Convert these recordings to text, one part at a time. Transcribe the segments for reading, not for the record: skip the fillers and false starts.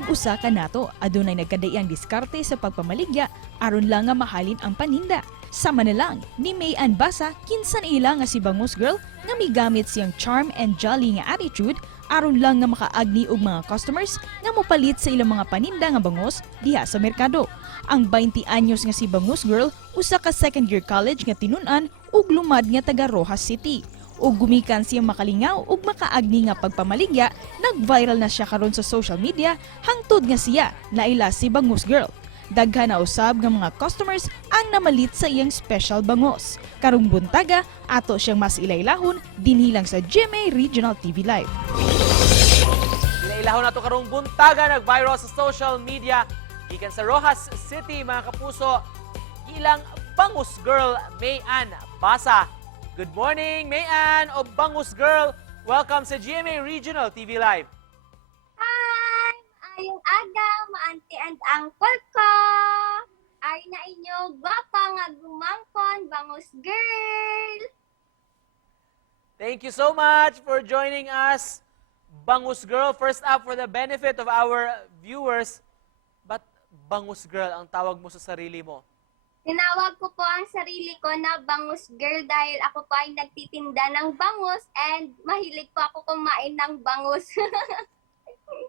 Nag-usa ka nato, adunay nagkadayang diskarte sa pagpamaligya aron lang nga mahalin ang paninda. Sama na lang ni Mayan Basa kinsan ila nga si Bangus Girl nga migamit siyang charm and jolly nga attitude aron lang nga makaagni og mga customers nga mopalit sa ilang mga paninda nga bangos diha sa merkado. Ang 20 anyos nga si Bangus Girl usa ka second year college nga tinun-an ug lumad nga taga Rojas City. Ug gumikan siyang makalingaw ug makaagni nga pagpamaligya, nag-viral na siya karon sa social media hangtod nga siya naila si Bangus Girl. Daghan na usab nga mga customers ang namalit sa iyang special bangos. Karong buntaga, ato siyang mas ilaylahon dinhi lang sa GMA Regional TV Live. Ilaylahon nato karong buntaga, nag-viral sa social media gikan sa Rojas City, mga kapuso, ilang Bangus Girl Mayan Basa. Good morning, Mayan o Bangus Girl. Welcome sa GMA Regional TV Live. Hi! Ayong aga, ma-auntie and uncle ko. Ay na inyo, gwapa nga gumangkon, Bangus Girl. Thank you so much for joining us, Bangus Girl. First up, for the benefit of our viewers, but Bangus Girl ang tawag mo sa sarili mo? Tinawag ko po ang sarili ko na Bangus Girl dahil ako po ay nagtitinda ng bangus and mahilig po ako kumain ng bangus.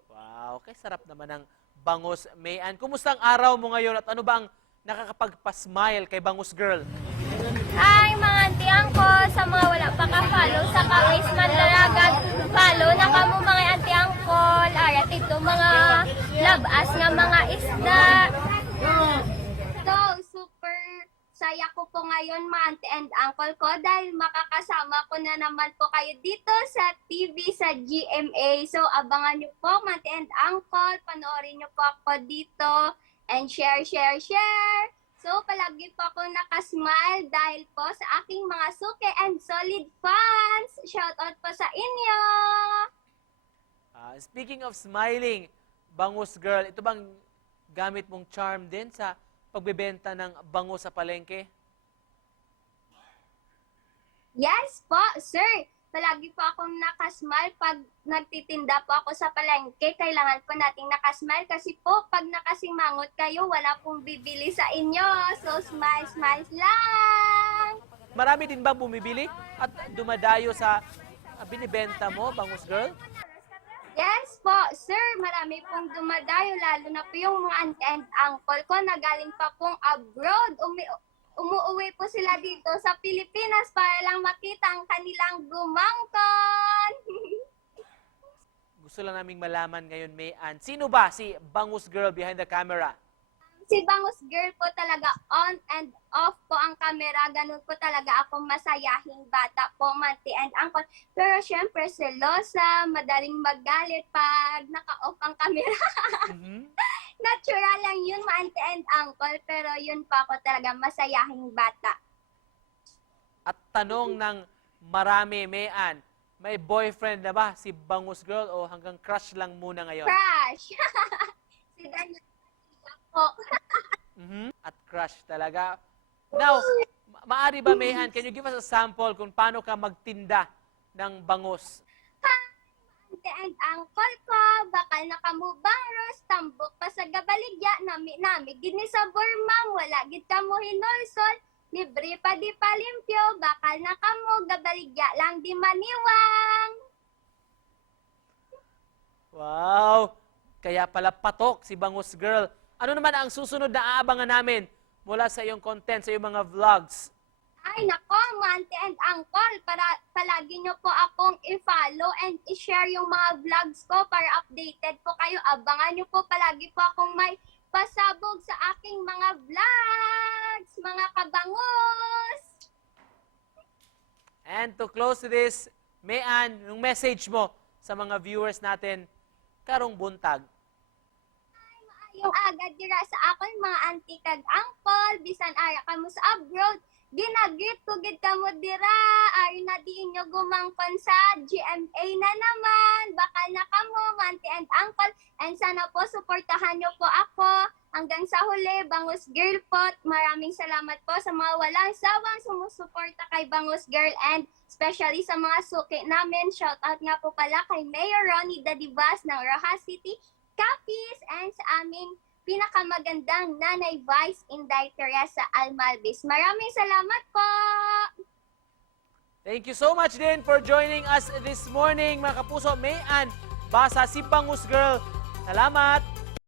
Wow, kay sarap naman ng bangus, Mayan. Kumusta ang araw mo ngayon at ano ba ang nakakapagpa-smile kay Bangus Girl? Hi mga auntie uncle, sa mga wala pa ka-follow sa Kawis Mandalagan, follow na kamo mga auntie uncle. Arat ito mga labas nga mga isda. So, super saya ko po ngayon, mga auntie and uncle ko, dahil makakasama ko na naman po kayo dito sa TV sa GMA. So, abangan nyo po, mga auntie and uncle. Panoorin nyo po ako dito. And share. So, palagi po ako nakasmile dahil po sa aking mga suki and solid fans. Shoutout po sa inyo! Speaking of smiling, Bangus Girl, ito bang gamit mong charm din sa pagbebenta ng bangus sa palengke? Yes po, sir. Palagi po akong nakasmile pag nagtitinda po ako sa palengke. Kailangan po nating nakasmile kasi po pag nakasimangot kayo, wala pong bibili sa inyo. So, smile lang! Marami din ba bumibili at dumadayo sa binibenta mo, Bangus Girl? Yes po, sir. Marami pong dumadayo, lalo na po yung mga aunt and uncle ko na galing pa pong abroad. Umuuwi po sila dito sa Pilipinas para lang makita ang kanilang gumangkon. Gusto lang naming malaman ngayon, Mayan, sino ba si Bangus Girl behind the camera? Si Bangus Girl po talaga, on and off po ang camera. Ganun po talaga akong masayahing bata po, auntie and uncle. Pero syempre, selosa, madaling magalit pag naka-off ang camera. Natural lang yun, auntie and uncle. Pero yun po ako talaga, masayahing bata. At tanong ng marami, Mayan, may boyfriend na ba si Bangus Girl o hanggang crush lang muna ngayon? Crush! Si Daniel po. At crush talaga. Now, maari ba, Mayan, can you give us a sample kung paano ka magtinda ng bangus? Auntie and uncle ko, bakal nakamubang ros, tambok pa sa gabaligya, nami gini sa Burmam, wala gid kamo hinulsol, libre pa di palimpyo, bakal nakamu, gabaligya lang di maniwang. Wow! Kaya pala patok si Bangus Girl. Ano naman ang susunod na aabangan namin mula sa iyong content, sa iyong mga vlogs? Ay nako, auntie and uncle, palagi nyo po akong i-follow and i-share yung mga vlogs ko para updated po kayo. Abangan nyo po palagi po akong may pasabog sa aking mga vlogs, mga kabangus. And to close to this, Mayan, yung message mo sa mga viewers natin karong buntag. Yung agad dira sa akon mga auntie kag uncle, bisan ara kamo sa abroad, ginagit ko gid kamo dira, ari na di inyo gumangkon sa GMA na naman, bakal na kamo auntie and uncle, and sana po suportahan nyo po ako hanggang sa huli. Bangus Girl po, maraming salamat po sa mga walang sawang sumusuporta kay Bangus Girl and especially sa mga suki namin. Shout out nga po pala kay Mayor Ronnie Dadivas ng Rojas City, Capis, and sa aming pinakamagandang Nanay Vice Inday Teresa Almalvis. Maraming salamat po! Thank you so much din for joining us this morning, mga kapuso. Mayan Basa, si Bangus Girl. Salamat!